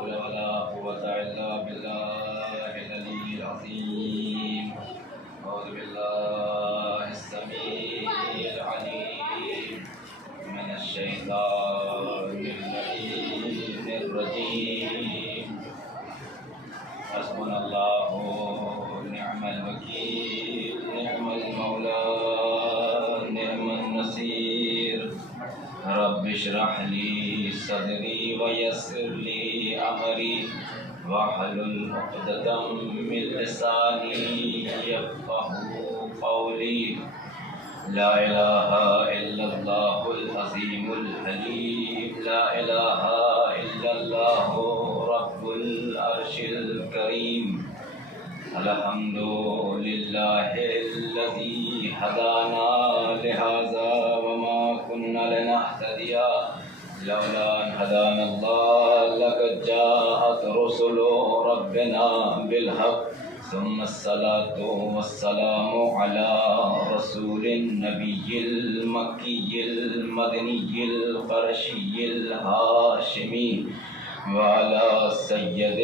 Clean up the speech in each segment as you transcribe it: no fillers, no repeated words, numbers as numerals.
حول ولا قوة إلا بالله العلي العظيم. أعوذ بالله السميع العليم من الشيطان اللعين الرجيم. حسبنا الله نعم الوكيل نعم المولى نعم النصير. رب اشرح لي صدري ويسر لي أمري واحلل عقدة من لساني يفقهوا قولي. لا إله إلا الله العظيم الحليم. لا إله إلا الله رب العرش الكريم. الحمد لله الذي هدانا لهذا وما كنا لنهتدي لولا أن هدانا الله. لقد جاءت رسل ربنا بالحق. ثم الصلاة والسلام على رسول النبي المكي المدني القرشي الهاشمي وعلى سيد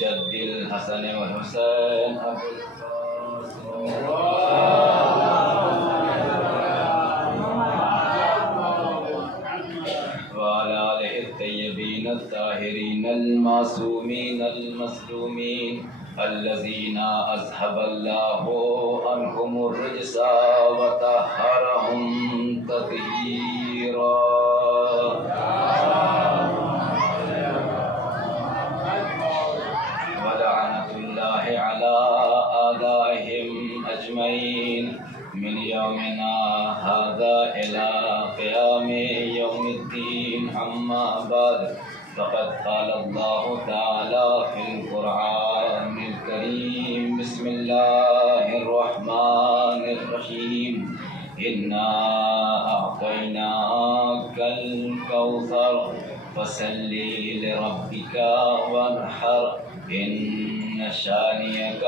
جد الحسن والحسين أبو القاسم وعلى آله الطيبين الطاهرين المعصومين المظلومين الذين أذهب الله عنهم الرجس وطهرهم تطهيرا. ولعنة الله على أعدائهم أجمعين من يومنا هذا إلى قيام يوم الدين. أما بعد فقد قال الله تعالى في القرآن الكريم. بسم الله الرحمن الرحيم. إنا أعطيناك الكوثر فصل لربك وانحر إن شانئك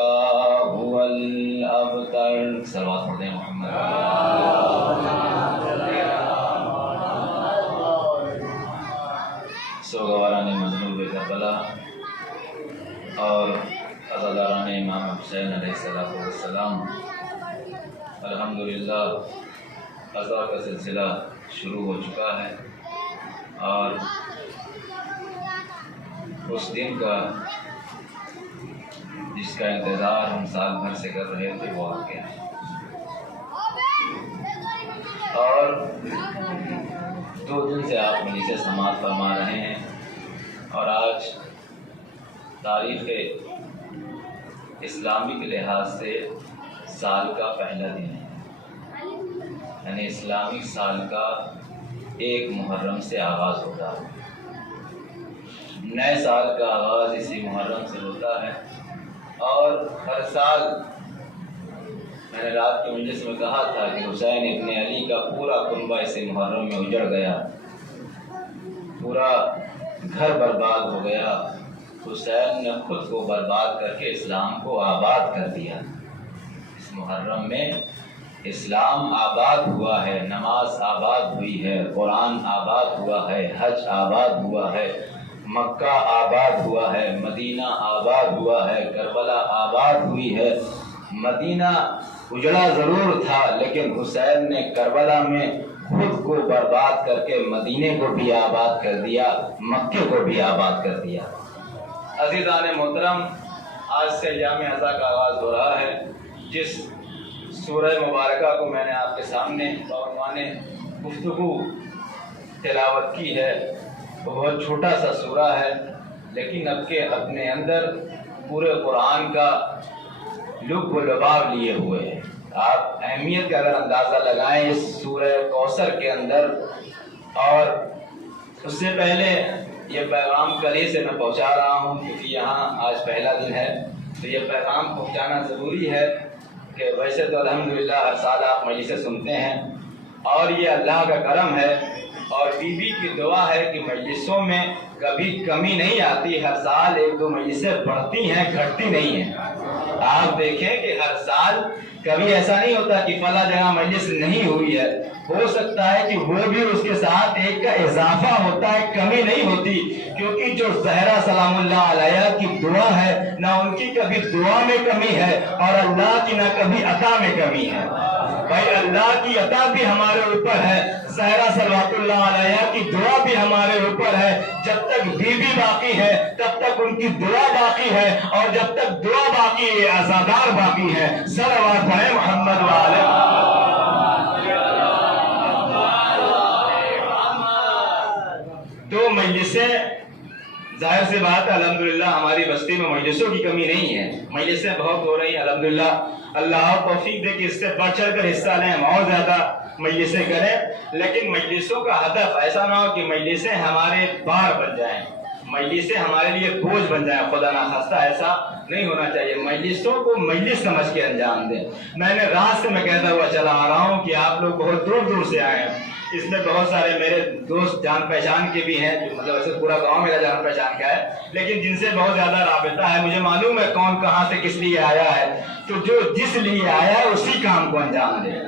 هو الأبتر. صلوات علی محمد. سوگواران مظلوم کربلا اور عزاداران امام حسین علیہ السلام، الحمدللہ عزا کا سلسلہ شروع ہو چکا ہے اور اس دن کا جس کا انتظار ہم سال بھر سے کر رہے تھے وہ آ گیا اور 2 دن سے آپ مجلس سماعت فرما رہے ہیں اور آج تاریخ اسلامی کے لحاظ سے سال کا پہلا دن ہے، یعنی اسلامی سال کا 1 محرم سے آغاز ہوتا ہے. نئے سال کا آغاز اسی محرم سے ہوتا ہے اور ہر سال میں نے رات کے مجلس میں کہا تھا کہ حسین ابن علی کا پورا کنبہ اسی محرم میں اجڑ گیا، پورا گھر برباد ہو گیا. حسین نے خود کو برباد کر کے اسلام کو آباد کر دیا. اس محرم میں اسلام آباد ہوا ہے، نماز آباد ہوئی ہے، قرآن آباد ہوا ہے، حج آباد ہوا ہے، مکہ آباد ہوا ہے، مدینہ آباد ہوا ہے، کربلا آباد ہوئی ہے. مدینہ اجڑا ضرور تھا لیکن حسین نے کربلا میں خود کو برباد کر کے مدینے کو بھی آباد کر دیا، مکے کو بھی آباد کر دیا. عزیزان محترم، آج سے ایام عزا کا آغاز ہو رہا ہے. جس سورہ مبارکہ کو میں نے آپ کے سامنے بعنوان گفتگو تلاوت کی ہے وہ بہت چھوٹا سا سورہ ہے لیکن اب کے اپنے اندر پورے قرآن کا لب و لباب لیے ہوئے ہیں. آپ اہمیت کا اگر اندازہ لگائیں اس سورہ کوثر کے اندر، اور اس سے پہلے یہ پیغام کلی سے میں پہنچا رہا ہوں کیونکہ یہاں آج پہلا دن ہے تو یہ پیغام پہنچانا ضروری ہے کہ ویسے تو الحمدللہ ہر سال آپ مجلسیں سنتے ہیں اور یہ اللہ کا کرم ہے اور بیوی کی دعا ہے کہ مجلسوں میں کبھی کمی نہیں آتی، ہر سال 1-2 مجلسیں بڑھتی ہیں، گھٹتی نہیں ہیں۔ آپ دیکھیں کہ ہر سال کبھی ایسا نہیں ہوتا کہ فلاں جگہ مجلس نہیں ہوئی ہے، ہو سکتا ہے کہ وہ بھی اس کے ساتھ ایک کا اضافہ ہوتا ہے، کمی نہیں ہوتی، کیونکہ جو زہرا سلام اللہ علیہ کی دعا ہے نہ ان کی کبھی دعا میں کمی ہے اور اللہ کی نہ کبھی عطا میں کمی ہے۔ بھائی اللہ کی عطا بھی ہمارے اوپر ہے، زہرا صلوات اللہ علیہ کی دعا بھی ہمارے اوپر ہے، جب تک بیوی باقی ہے تب تک ان کی دعا باقی ہے، اور جب تک دعا باقی ہے عزادار باقی ہے۔ صلوات پڑھیں محمد وعلى تو مجلسیں ظاہر سی بات ہے، الحمدللہ ہماری بستی میں مجلسوں کی کمی نہیں ہے، مجلسیں بہت ہو رہی ہیں الحمدللہ۔ اللہ توفیق دے کہ اس سے بڑھ چڑھ کر حصہ لیں، اور زیادہ مجلسیں کریں، لیکن مجلسوں کا ہدف ایسا نہ ہو کہ مجلسیں ہمارے بار بن جائیں، مجلسیں ہمارے لیے بوجھ بن جائیں، خدا نخواستہ ایسا نہیں ہونا چاہیے۔ مجلسوں کو مجلس سمجھ کے انجام دیں۔ میں نے رات سے میں کہتا ہوا چلا آ رہا ہوں کہ آپ لوگ بہت دور دور سے آئے ہیں، اس میں بہت سارے میرے دوست جان پہچان کے بھی ہیں، مطلب ایسے پورا گاؤں میرا جان پہچان کا ہے، لیکن جن سے بہت زیادہ رابطہ ہے، مجھے معلوم ہے کون کہاں سے کس لیے آیا ہے، تو جو جس لیے آیا ہے اسی کام کو انجام دے۔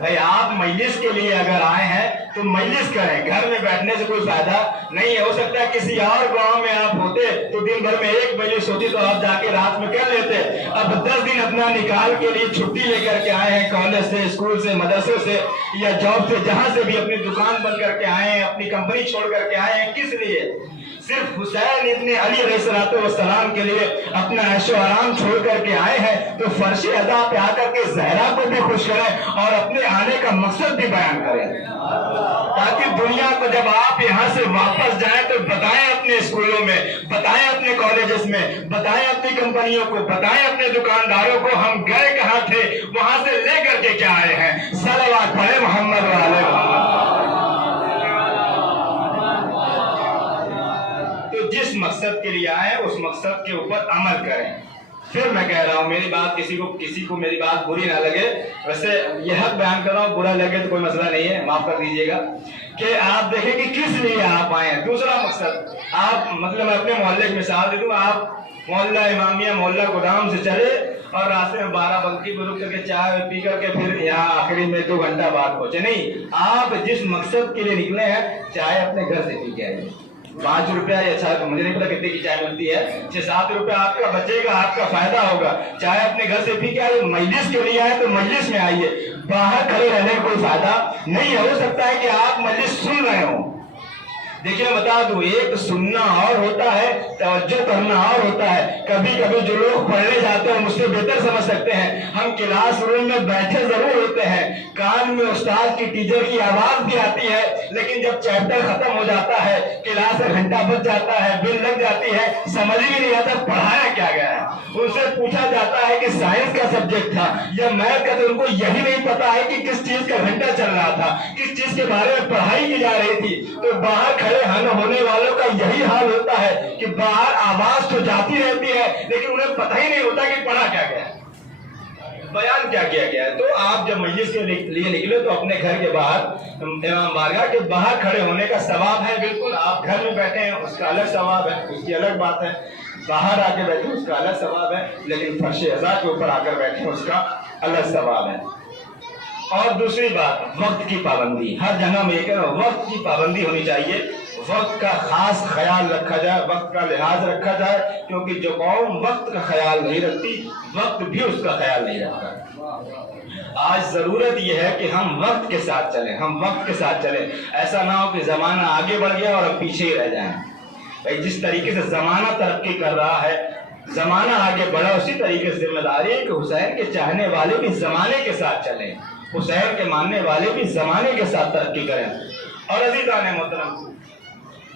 بھائی آپ مجلس کے لیے اگر آئے ہیں تو مجلس کریں، گھر میں بیٹھنے سے کوئی فائدہ نہیں ہے۔ ہو سکتا ہے کسی اور گاؤں میں آپ ہوتے تو دن بھر میں ایک مجلس ہوتی تو آپ جا کے رات میں کر لیتے، اب 10 دن اپنا نکال کے لیے چھٹی لے کر کے آئے ہیں، کالج سے، اسکول سے، مدرسے سے یا جاب سے، جہاں سے بھی اپنی دکان بند کر کے آئے ہیں، اپنی کمپنی چھوڑ کر کے آئے ہیں، کس لیے؟ صرف حسین ابن علی علیہ السلام کے لیے اپنا عیش و آرام چھوڑ کر کے آئے ہیں، تو فرش ادا پہ آ کر کے زہرا کو بھی خوش کریں اور اپنے آنے کا مقصد بھی بیان کریں، تاکہ دنیا کو جب آپ یہاں سے واپس جائیں تو بتائیں اپنے اسکولوں میں، بتائیں اپنے کالجز میں، بتائیں اپنی کمپنیوں کو، بتائیں اپنے دکانداروں کو ہم گئے کہاں تھے، وہاں سے لے کر کے کیا آئے ہیں۔ صلوات پڑھیں محمد وعلى محمد۔ تو جس مقصد کے لیے آئے اس مقصد کے اوپر عمل کریں۔ پھر میں کہہ رہا ہوں، میری بات کسی کو میری بات بری نہ لگے، ویسے یہ حق بیان کر رہا ہوں، برا لگے تو کوئی مسئلہ نہیں ہے، معاف کر دیجئے گا، کہ آپ دیکھیں کہ کس لیے آپ آئے ہیں۔ دوسرا مقصد، آپ مطلب میں اپنے محلے کی مثال دے دوں، آپ محلہ امامیہ محلہ گودام سے چلے اور راستے میں 12 بنکی کو رک کر کے چائے پی کر کے پھر یہاں آخری میں 2 گھنٹہ بعد پہنچے، نہیں، آپ جس مقصد کے لیے نکلے ہیں چائے اپنے گھر سے پی کے آئیے۔ 5 روپیہ یا 6، مجھے نہیں پتا کتنے کی چائے ملتی ہے، 6-7 روپیہ آپ کا بچے گا، آپ کا فائدہ ہوگا۔ چائے اپنے گھر سے پی کے آئیے، مجلس کے لیے آئے تو مجلس میں آئیے، باہر کھڑے رہنے کا کوئی فائدہ نہیں ہے۔ ہو سکتا ہے کہ آپ مجلس سن رہے ہوں، دیکھیں بتا دوں، ایک سننا اور ہوتا ہے، توجہ کرنا اور ہوتا ہے۔ کبھی کبھی جو لوگ پڑھنے جاتے ہیں مجھ سے بہتر سمجھ سکتے ہیں، ہم کلاس روم میں بیٹھے ضرور ہوتے ہیں، کان میں استاد کی ٹیچر کی آواز بھی آتی ہے، لیکن جب چیپٹر ختم ہو جاتا ہے، کلاس کا گھنٹہ بچ جاتا ہے، بل لگ جاتی ہے، سمجھ ہی نہیں آتا پڑھایا کیا گیا ہے۔ ان سے پوچھا جاتا ہے کہ سائنس کا سبجیکٹ تھا یا میتھ کا، تو ان کو یہی نہیں پتا ہے کہ کس چیز کا گھنٹہ چل رہا تھا، کس چیز کے بارے میں پڑھائی کی جا رہی تھی۔ تو باہر کھڑے ہونے والوں کا یہی حال ہوتا ہے کہ باہر آواز تو جاتی رہتی ہے لیکن انہیں پتہ ہی نہیں ہوتا کہ پڑھا کیا گیا ہے، بیان کیا کیا گیا ہے۔ تو آپ جب مجلس کے لیے نکلے تو اپنے گھر کے باہر، امام بارگاہ کے باہر کھڑے ہونے کا ثواب ہے، بالکل آپ گھر میں بیٹھے ہیں اس کا الگ ثواب ہے، اس کی الگ بات ہے، باہر آ کے بیٹھے اس کا الگ ثواب ہے، لیکن فرش عزا کے اوپر آ کر بیٹھے اس کا الگ ثواب ہے۔ اور دوسری بات، وقت کی پابندی، ہر جگہ میں یہ کہہ رہا ہوں، وقت کی پابندی ہونی چاہیے، وقت کا خاص خیال رکھا جائے، وقت کا لحاظ رکھا جائے، کیونکہ جو قوم وقت کا خیال نہیں رکھتی وقت بھی اس کا خیال نہیں رکھتا۔ آج ضرورت یہ ہے کہ ہم وقت کے ساتھ چلیں، ہم وقت کے ساتھ چلیں، ایسا نہ ہو کہ زمانہ آگے بڑھ گیا اور ہم پیچھے ہی رہ جائیں۔ بھائی جس طریقے سے زمانہ ترقی کر رہا ہے، زمانہ آگے بڑھا، اسی طریقے سے ذمہ داری ہے کہ حسین کے چاہنے والے بھی زمانے کے ساتھ چلیں، حسین کے ماننے والے بھی زمانے کے ساتھ ترقی کریں۔ اور عزیزان محترم،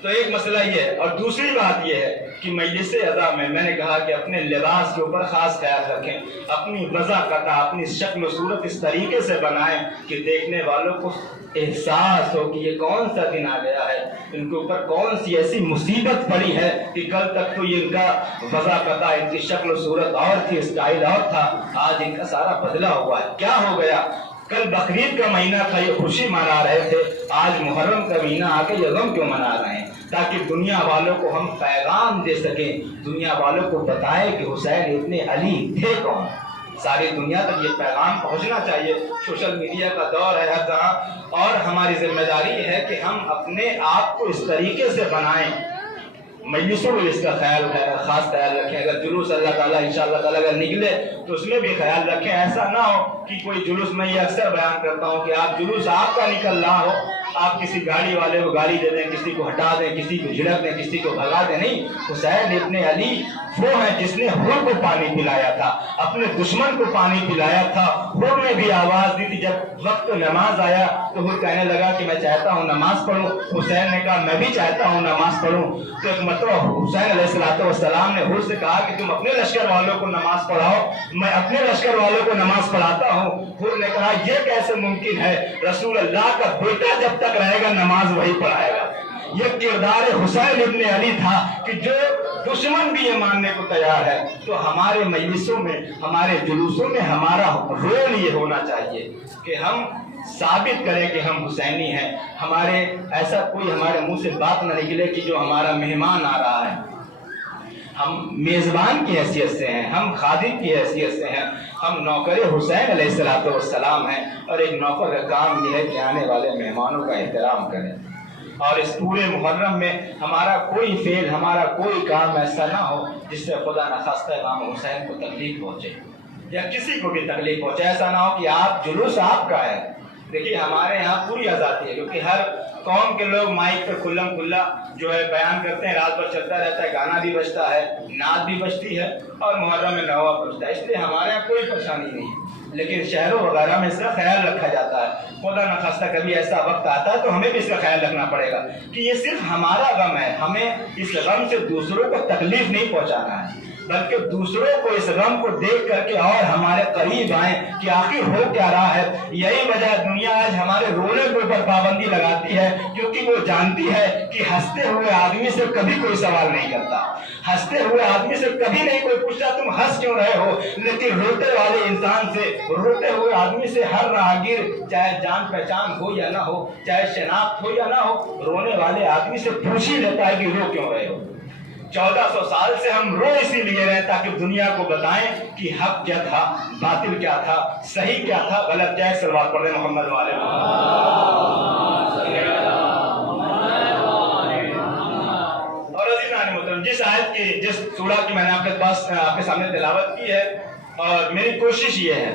تو ایک مسئلہ یہ ہے، اور دوسری بات یہ ہے کہ مجلس عزا میں نے کہا کہ اپنے لباس کے اوپر خاص خیال رکھیں، اپنی وضاقت، اپنی شکل و صورت اس طریقے سے بنائیں کہ دیکھنے والوں کو احساس ہو کہ یہ کون سا دن آ گیا ہے، ان کے اوپر کون سی ایسی مصیبت پڑی ہے کہ کل تک تو یہ ان کا وضاقت، ان کی شکل و صورت اور تھی، اسٹائل اور تھا، آج ان کا سارا بدلا ہوا ہے، کیا ہو گیا؟ کل بقرعید کا مہینہ تھا، یہ خوشی منا رہے تھے، آج محرم کا مہینہ آ کے یہ غم کیوں منا رہے ہیں؟ تاکہ دنیا والوں کو ہم پیغام دے سکیں، دنیا والوں کو بتائیں کہ حسین ابن علی تھے کون۔ ساری دنیا تک یہ پیغام پہنچنا چاہیے۔ سوشل میڈیا کا دور ہے ہر جگہ، اور ہماری ذمہ داری ہے کہ ہم اپنے آپ کو اس طریقے سے بنائیں۔ مجلسوں میں اس کا خاص خیال رکھیں۔ اگر جلوس اللہ تعالیٰ انشاءاللہ تعالیٰ اگر نکلے تو اس میں بھی خیال رکھیں، ایسا نہ ہو کہ کوئی جلوس، میں یہ اکثر بیان کرتا ہوں کہ آپ جلوس آپ کا نکل رہا ہو، آپ کسی گاڑی والے کو گالی دے دیں، کسی کو ہٹا دیں، کسی کو جھڑک دیں، کسی کو بھگا دیں، نہیں۔ حسین ابن علی وہ ہیں جس نے حور کو پانی پلایا تھا، اپنے دشمن کو پانی پلایا تھا۔ حور نے بھی آواز دی تھی، جب وقت نماز آیا تو حور کہنے لگا کہ میں چاہتا ہوں نماز پڑھوں۔ حسین نے کہا میں بھی چاہتا ہوں نماز پڑھوں۔ تو ایک مرتبہ حسین علیہ السلام نے حور سے کہا کہ تم اپنے لشکر والوں کو نماز پڑھاؤ، میں اپنے لشکر والوں کو نماز پڑھاتا ہوں۔ حور نے کہا یہ کیسے ممکن ہے، رسول اللہ کا بیٹا جب تک رہے گا نماز وہی پڑھائے گا۔ یہ کردار حسین ابن علی تھا کہ جو دشمن بھی یہ ماننے کو تیار ہے۔ تو ہمارے مجلسوں میں، ہمارے جلوسوں میں ہمارا رول یہ ہونا چاہیے کہ ہم ثابت کریں کہ ہم حسینی ہیں۔ ہمارے ایسا کوئی ہمارے منہ سے بات نہ نکلے کہ جو ہمارا مہمان آ رہا ہے، ہم میزبان کی حیثیت سے ہیں، ہم خادم کی حیثیت سے ہیں، ہم نوکر حسین علیہ السلام ہیں، اور ایک نوکر کا کام یہ ہے کہ آنے والے مہمانوں کا احترام کریں۔ اور اس پورے محرم میں ہمارا کوئی فعل، ہمارا کوئی کام ایسا نہ ہو جس سے خدا نخواستہ امام حسین کو تکلیف پہنچے یا کسی کو بھی تکلیف پہنچے۔ ایسا نہ ہو کہ آپ جلوس آپ کا ہے۔ دیکھیے ہمارے یہاں پوری آزادی ہے، کیونکہ ہر قوم کے لوگ مائک پہ کھلم کھلا جو ہے بیان کرتے ہیں، رات بھر چلتا رہتا ہے، گانا بھی بجتا ہے، نعت بھی بجتی ہے، اور محرم میں نوا بجتا ہے، اس لیے ہمارے یہاں کوئی پریشانی نہیں ہے۔ لیکن شہروں وغیرہ میں اس کا خیال رکھا جاتا ہے۔ خدا نخواستہ کبھی ایسا وقت آتا ہے تو ہمیں بھی اس کا خیال رکھنا پڑے گا کہ یہ صرف ہمارا غم ہے، ہمیں اس غم سے دوسروں کو تکلیف نہیں پہنچانا ہے، بلکہ دوسروں کو اس غم کو دیکھ کر کے اور ہمارے قریب آئیں کہ آخر ہو کیا رہا ہے۔ یہی وجہ دنیا آج ہمارے رونے کے اوپر پابندی لگاتی ہے، کیونکہ وہ جانتی ہے کہ ہنستے ہوئے آدمی سے کبھی کوئی سوال نہیں کرتا، ہنستے ہوئے آدمی سے کبھی نہیں کوئی پوچھتا تم ہنس کیوں رہے ہو، لیکن روتے والے انسان سے، روتے ہوئے آدمی سے ہر راہگیر، چاہے جان پہچان ہو یا نہ ہو، چاہے شناخت ہو یا نہ ہو، رونے والے آدمی سے پوچھ ہی لیتا ہے کہ رو کیوں رہے ہو۔ 1400 سال سے ہم رو اسی لیے رہے تاکہ دنیا کو بتائیں کہ حق کیا تھا، باطل کیا تھا، صحیح کیا تھا، غلط کیا ہے۔ صلوات پڑھیں محمد والے اور عزیزان محترم، جس آیت کی، جس سورہ کی میں نے آپ کے سامنے تلاوت کی ہے، اور میری کوشش یہ ہے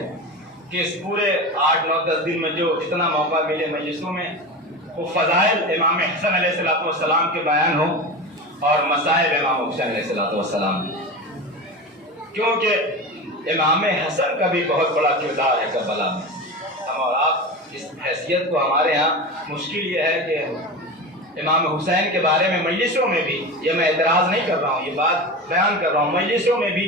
کہ اس پورے 8 9 10 دن میں جو جتنا موقع ملے مجلسوں میں، وہ فضائل امام حسن علیہ السلام کے بیان ہو اور مسائل امام حسین علیہ السلام، کیونکہ امام حسن کا بھی بہت بڑا کردار ہے کربلا میں۔ ہم اور آپ اس حیثیت کو، ہمارے ہاں مشکل یہ ہے کہ امام حسین کے بارے میں مجلسوں میں بھی، یہ میں اعتراض نہیں کر رہا ہوں، یہ بات بیان کر رہا ہوں، مجلسوں میں بھی،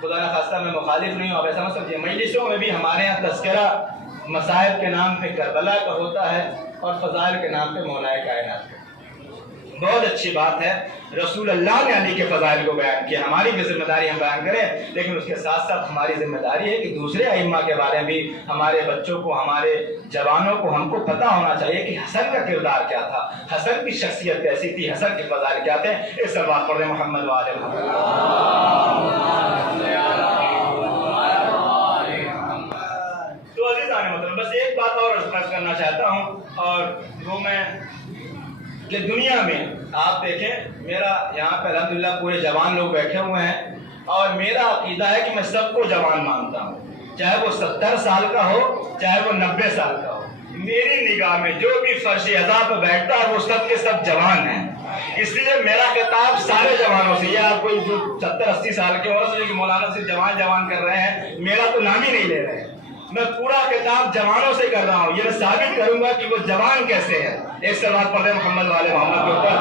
خدا نخواستہ میں مخالف نہیں ہوں، آپ ایسا مت سمجھیے، مجلسوں میں بھی ہمارے یہاں تذکرہ مصائب کے نام پہ کربلا کا ہوتا ہے اور فضائل کے نام پہ مولائے کائنات کا۔ بہت اچھی بات ہے، رسول اللہ نے علی کے فضائل کو بیان کیا، ہماری بھی ذمہ داری ہم بیان کریں، لیکن اس کے ساتھ ساتھ ہماری ذمہ داری ہے کہ دوسرے ائمہ کے بارے میں بھی ہمارے بچوں کو، ہمارے جوانوں کو، ہم کو پتہ ہونا چاہیے کہ حسن کا کردار کیا تھا، حسن کی شخصیت کیسی تھی، حسن کے فضائل کیا تھے۔ اس صلوات پڑھیں محمد وآل محمد۔ تو عزیزان محترم، بس ایک بات اور عرض کرنا چاہتا ہوں، اور وہ میں کہ دنیا میں آپ دیکھیں، میرا یہاں پہ الحمدللہ پورے جوان لوگ بیٹھے ہوئے ہیں، اور میرا عقیدہ ہے کہ میں سب کو جوان مانتا ہوں، چاہے وہ 70 سال کا ہو، چاہے وہ 90 سال کا ہو۔ میری نگاہ میں جو بھی فرش اعضا پہ بیٹھتا ہے وہ سب کے سب جوان ہیں، اس لیے میرا خطاب سارے جوانوں سے، یہ آپ کوئی جو 70 80 سال کے اور سے مولانا سے جوان کر رہے ہیں، میرا تو نام ہی نہیں لے رہے ہیں، میں پورا خطاب جوانوں سے کر رہا ہوں۔ یہ میں ثابت کروں گا کہ وہ جوان کیسے ہیں۔ ایک صلوات پڑھیں محمد والے محمد کے اوپر۔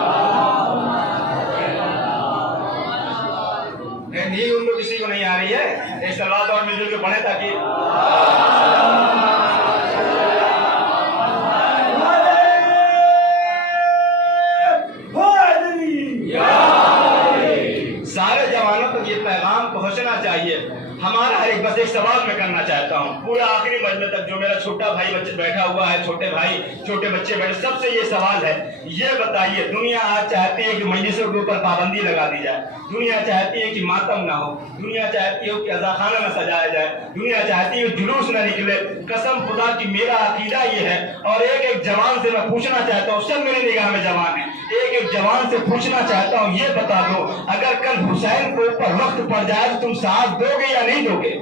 نہیں ان کو کسی کو نہیں آ رہی ہے، ایک صلوات اور مل جل کے پڑھیں تاکہ سارے جوانوں تک یہ پیغام پہنچنا چاہیے۔ ہمارا ہر ایک، بس ایک سوال میں کرنا چاہتا ہوں، پورے پورا آخری مجمع تک جو میرا چھوٹا بھائی بچے بیٹھا ہوا ہے، چھوٹے بھائی چھوٹے بچے بیٹھے، سب سے یہ سوال ہے، یہ بتائیے دنیا آج چاہتی ہے کہ مجلسوں کے اوپر پابندی لگا دی جائے، دنیا چاہتی ہے کہ ماتم نہ ہو، دنیا چاہتی ہے کہ عزاخانہ نہ سجایا جائے، دنیا چاہتی ہے کہ جلوس نہ نکلے۔ قسم خدا کی میرا عقیدہ یہ ہے، اور ایک جوان سے میں پوچھنا چاہتا ہوں، سب میری نگاہ میں جوان ہیں، ایک جوان سے پوچھنا چاہتا ہوں، یہ بتا دو اگر کل حسین کو اوپر وقت پڑ جائے تو تم ساتھ دو گے یا نہیں دو گے؟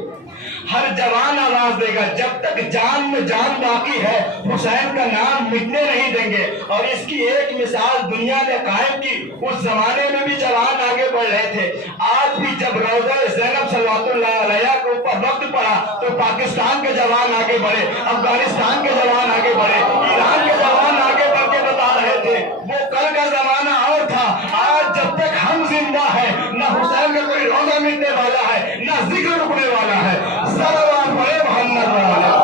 ہر جوان آواز دے گا، جب تک جان میں جان باقی ہے حسین کا نام مٹنے نہیں دیں گے۔ اور اس کی ایک مثال دنیا نے قائم کی، اس زمانے میں بھی جوان آگے بڑھ رہے تھے، آج بھی جب روضہ زینب صلوات اللہ علیہ کے اوپر وقت پڑا تو پاکستان کے جوان آگے بڑھے، افغانستان کے جوان آگے بڑھے، ایران کے جوان آگے بڑھ کے بتا رہے تھے وہ کل کا زمانہ اور تھا۔ آج جب تک ہم زندہ ہیں نہ حسین کا کوئی روزہ مٹنے والا ہے نہ ذکر رکنے والا ہے۔ صلوات پڑھے محمد والے۔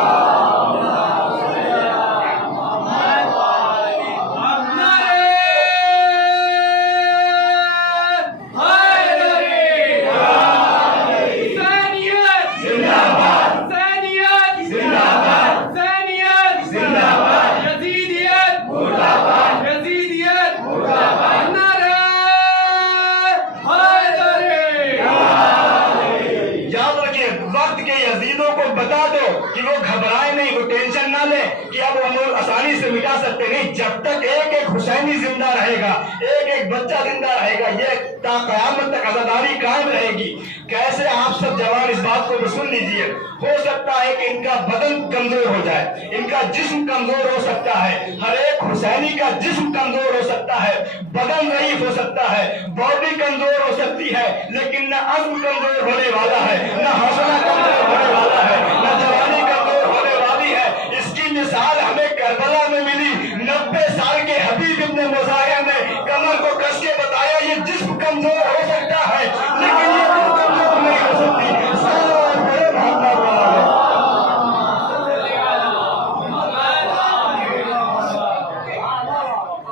آسانی سے مٹا سکتے نہیں، جب تک ایک ایک حسینی زندہ رہے گا، ایک ایک بچہ زندہ رہے گا، یہ تا قیامت تک عزاداری قائم رہے گی۔ کیسے آپ سب جوان اس بات کو بھی سن لیجئے، ہو سکتا ہے کہ ان کا بدن کمزور ہو جائے، ان کا جسم کمزور ہو سکتا ہے، ہر ایک حسینی کا جسم کمزور ہو سکتا ہے، بدن ضعیف ہو سکتا ہے، باڈی کمزور ہو سکتی ہے، لیکن نہ عزم کمزور ہونے والا ہے، نہ حوصلہ کمزور ہونے والا ہے، نہ جوانی کمزور ہونے والی ہے۔ اس کی مثال ہمیں کربلا میں ملی، 90 سال کے حبیب ابن مظاہر نے کمر کو کس کے بتایا یہ جسم کمزور ہو سکتا ہے لیکن یہ روح کمزور نہیں ہو سکتی۔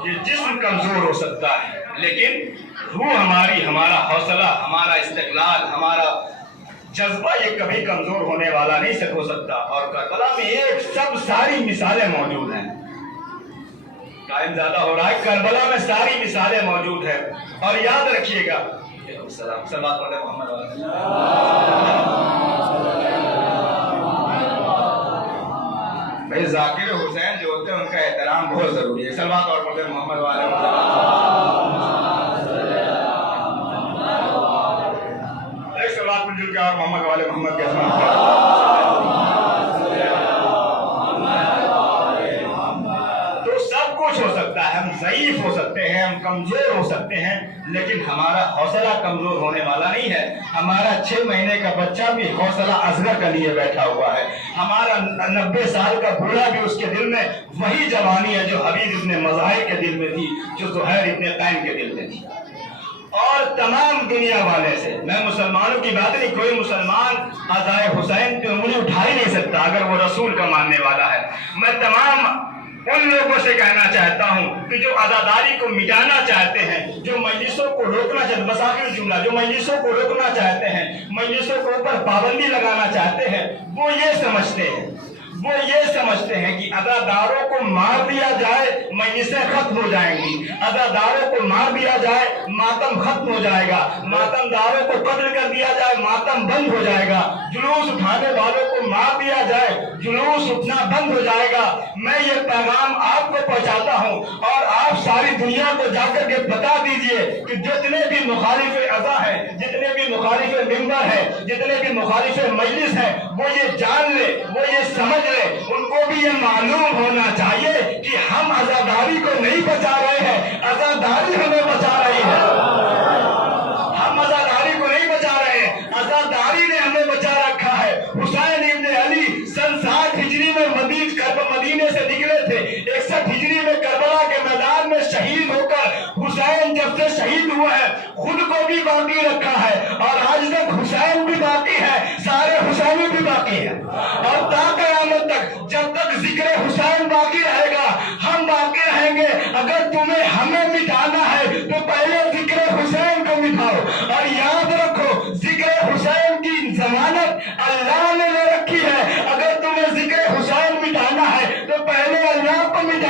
یہ جسم کمزور ہو سکتا ہے لیکن روح ہماری، ہمارا حوصلہ، ہمارا استقلال، ہمارا جذبہ یہ کبھی کمزور ہونے والا نہیں ہو سکتا۔ اور کربلا میں ایک سب ساری مثالیں موجود ہیں، ٹائم زیادہ ہو رہا ہے، کربلا میں ساری مثالیں موجود ہیں۔ اور یاد رکھیے گا، صلوات پڑھیں محمد والے۔ بھائی ذاکر حسین جو ہوتے ہیں ان کا احترام بہت ضروری ہے، صلوات اور پڑھیں محمد والے۔ ایک صلوات مل جل کے اور محمد والے محمد کے ہو سکتا ہے، ہم ضعیف ہو سکتے ہیں، ہم کمزور ہو سکتے ہیں، لیکن ہمارا حوصلہ کمزور ہونے والا نہیں ہے۔ ہمارا 6 مہینے کا بچہ بھی حوصلہ اصغر کا لیے بیٹھا ہوا ہے، ہمارا 90 سال کا بوڑھا بھی اس کے دل میں وہی جوانی ہے جو حبیب ابن مظاہر کے دل میں تھی، جو زہیر ابن قین کے دل میں تھی۔ اور تمام دنیا والے سے، میں مسلمانوں کی بات نہیں، کوئی مسلمان عزائے حسین پہ انگلی اٹھا ہی نہیں سکتا اگر وہ رسول کا ماننے والا ہے۔ میں تمام ان لوگوں سے کہنا چاہتا ہوں کہ جو عزاداری کو مٹانا چاہتے ہیں، جو مجلسوں کو روکنا چاہتے ہیں، بس آخری جملہ، جو مجلسوں کو روکنا چاہتے ہیں، مجلسوں کے اوپر پابندی لگانا چاہتے ہیں، وہ یہ سمجھتے ہیں کہ عزاداروں کو مار دیا جائے مجلسیں ختم ہو جائیں گی، عزاداروں کو مار دیا جائے ماتم ختم ہو جائے گا، ماتم داروں کو قتل کر دیا جائے ماتم بند ہو جائے گا، جلوس اٹھانے والوں کو مار دیا جائے جلوس اٹھنا بند ہو جائے گا۔ میں یہ پیغام آپ کو پہنچاتا ہوں اور آپ ساری دنیا کو جا کر کے بتا دیجئے کہ جتنے بھی مخالف عزا ہیں، جتنے بھی مخالف ممبر ہیں، جتنے بھی مخالف مجلس ہیں، وہ یہ جان لے، وہ یہ سمجھ لے، ان کو بھی یہ معلوم ہونا چاہیے کہ ہم عزاداری کو نہیں بچا رہے ہیں، عزاداری ہمیں بچا رہی ہے۔ ہم عزاداری کو نہیں بچا رہے ہیں، عزاداری نے ہمیں بچا رکھا ہے۔ حسین ابن علی سن 60 ہجری میں مدینے سے نکلے تھے، 61 ہجری میں کربلا کے میدان میں شہید ہو کر حسین جب سے شہید ہوا ہے خود کو بھی باقی رکھا ہے، اور آج تک حسین بھی باقی ہے، سارے حسینی بھی باقی ہے، اور تا قیامت تک جب تک ذکر حسین باقی رہے گا ہم باقی رہیں گے۔ اگر تمہیں ہمیں مٹانا ہے تو پہلے ذکر حسین کو مٹاؤ، اور یاد رکھو ذکر حسین کی ضمانت اللہ نے لے رکھی ہے۔ اگر تمہیں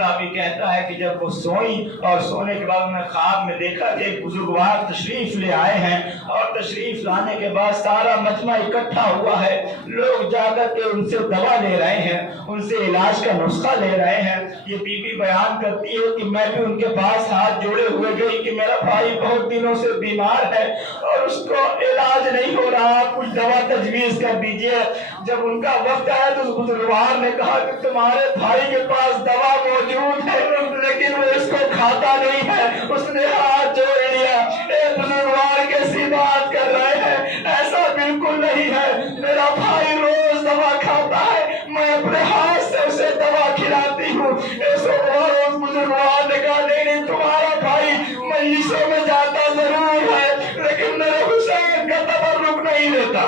راوی کہتا ہے کہ جب وہ سوئی اور سونے کے بعد میں خواب میں دیکھا کہ ایک بزرگوار تشریف لے آئے ہیں اور تشریف لانے کے بعد سارا مجمع اکٹھا ہوا ہے، لوگ جا کر کے ان سے دوا لے رہے ہیں، ان سے علاج کا نسخہ لے رہے ہیں۔ یہ بی بی بیان کرتی ہے کہ میں بھی ان کے پاس ہاتھ جوڑے ہوئے گئی کہ میرا بھائی بہت دنوں سے بیمار ہے اور اس کو علاج نہیں ہو رہا، کچھ دوا تجویز کر دیجئے۔ جب ان کا وقت آیا تو اس بزرگوار نے کہا کہ تمہارے بھائی کے پاس دوا موجود ہے لیکن وہ اس کو کھاتا نہیں ہے۔ اس نے ہاتھ جوڑ لیا، اے بزرگوار کیسی بات کر رہے ہیں، ایسا بالکل نہیں ہے، میرا بھائی روز دوا کھاتا ہے، میں اپنے ہاتھ سے اسے دوا کھلاتی ہوں۔ اس بزرگوار نے کہا نہیں، تمہارا بھائی مجلسوں میں جاتا ضرور ہے لیکن میرے حسین کا تبرک نہیں لیتا،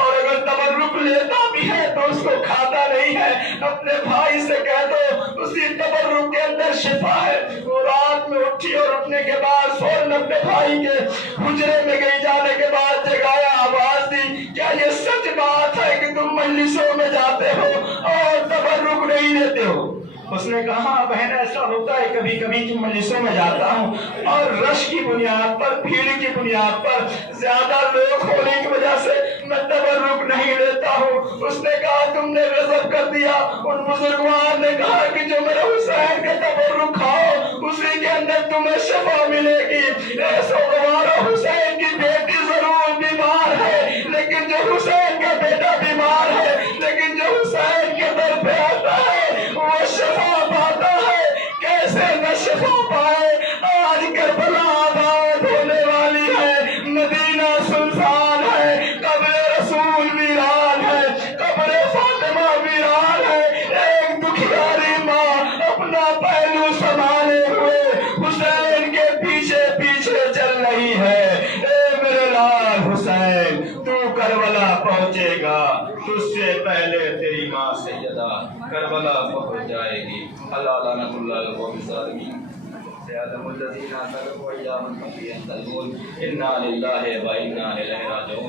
اور اگر تبرک لیتا بھی ہے تو اس کو کھاتا نہیں ہے۔ اپنے بھائی سے کہہ دو اسی تبرک کے اندر شفا ہے۔ وہ رات میں اٹھی اور اٹھنے کے بعد فوراً اپنے بھائی کے حجرے میں گئی، جانے کے بعد جگایا، آواز دی، کیا یہ سچ بات ہے کہ تم مجلسوں میں جاتے ہو اور تبرک نہیں لیتے ہو؟ اس نے کہا ہاں بہن ایسا ہوتا ہے کبھی کبھی کہ مجلسوں میں جاتا ہوں اور رش کی بنیاد پر، بھیڑ کی بنیاد پر، زیادہ لوگ ہونے کی وجہ سے میں تبرک نہیں لیتا ہوں۔ اس نے کہا تم نے غضب کر دیا۔ ان بزرگوار نے کہا کہ جو میرے حسین کا تبرک کھاؤ اسی کے اندر تمہیں شفا ملے گی۔ اے سوگوارو، حسین کی بیٹی ضرور بیمار ہے لیکن جو حسین کا بیٹا بیمار ہے لیکن جو حسین کے در پہ آتا ہے وہ شفا پاتا ہے۔ کیسے نہ شفا پائے؟ آج کربلا آباد ہونے والی ہے، مدینہ سنسان ہے، قبر رسول ویران ہے، قبر فاطمہ ویران ہے۔ ایک دکھیاری ماں اپنا پہلو سنبھالے ہوئے حسین کے پیچھے پیچھے چل رہی ہے۔ اے میرے لال حسین، تو کربلا پہنچے گا، تجھ سے پہلے تیری ماں سیدہ کربلا پہنچ جائے گی۔ اللہ لعنت اللہ القوم الظالمین۔ سیادم الذین ظلموا الا من خفی ان تلمون انا للہ و انا الیہ راجعون۔